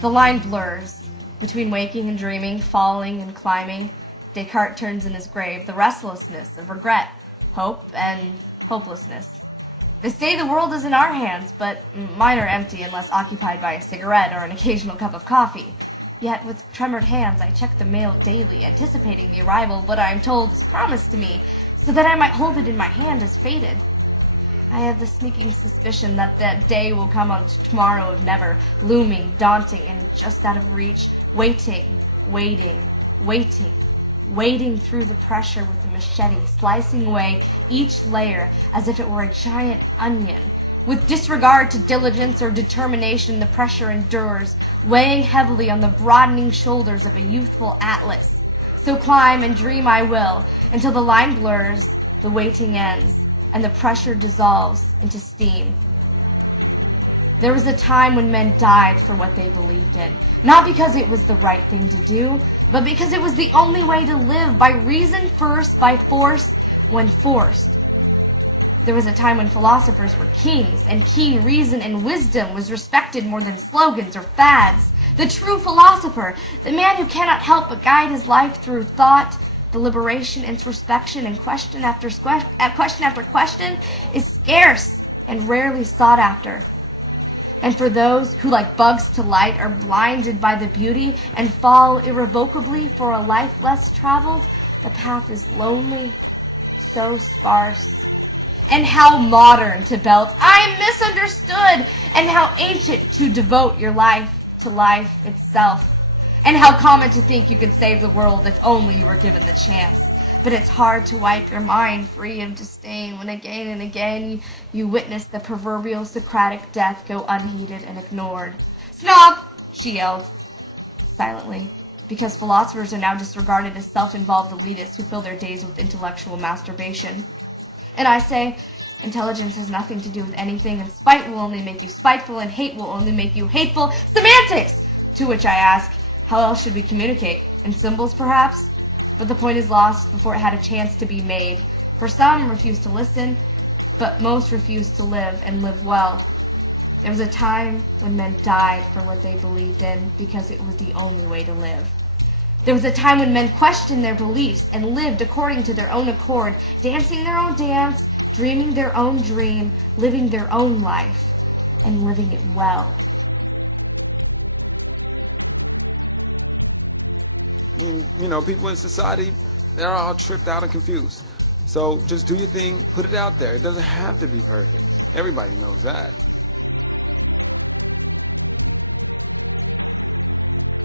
The line blurs between waking and dreaming, falling and climbing. Descartes turns in his grave the restlessness of regret, hope, and hopelessness. They say the world is in our hands, but mine are empty unless occupied by a cigarette or an occasional cup of coffee. Yet with tremored hands I check the mail daily, anticipating the arrival of what I am told is promised to me, so that I might hold it in my hand as fated. I have the sneaking suspicion that that day will come on tomorrow of never, looming, daunting, and just out of reach, waiting, waiting, waiting, wading through the pressure with the machete, slicing away each layer as if it were a giant onion. With disregard to diligence or determination, the pressure endures, weighing heavily on the broadening shoulders of a youthful Atlas. So climb and dream I will, until the line blurs, the waiting ends, and the pressure dissolves into steam. There was a time when men died for what they believed in, not because it was the right thing to do, but because it was the only way to live, by reason first, by force when forced. There was a time when philosophers were kings, and keen reason and wisdom was respected more than slogans or fads. The true philosopher, the man who cannot help but guide his life through thought, deliberation, introspection, and question after question, is scarce and rarely sought after. And for those who, like bugs to light, are blinded by the beauty and fall irrevocably for a life less traveled, the path is lonely, so sparse. And how modern to belt, "I am misunderstood," and how ancient to devote your life to life itself. And how common to think you could save the world if only you were given the chance. But it's hard to wipe your mind free of disdain when again and again you witness the proverbial Socratic death go unheeded and ignored. "Snob!" she yelled, silently, because philosophers are now disregarded as self-involved elitists who fill their days with intellectual masturbation. And I say, intelligence has nothing to do with anything, and spite will only make you spiteful, and hate will only make you hateful. Semantics! To which I ask, how else should we communicate? In symbols, perhaps? But the point is lost before it had a chance to be made. For some refuse to listen, but most refuse to live, and live well. There was a time when men died for what they believed in, because it was the only way to live. There was a time when men questioned their beliefs and lived according to their own accord, dancing their own dance, dreaming their own dream, living their own life, and living it well. People in society, they're all tripped out and confused. So just do your thing, put it out there. It doesn't have to be perfect. Everybody knows that.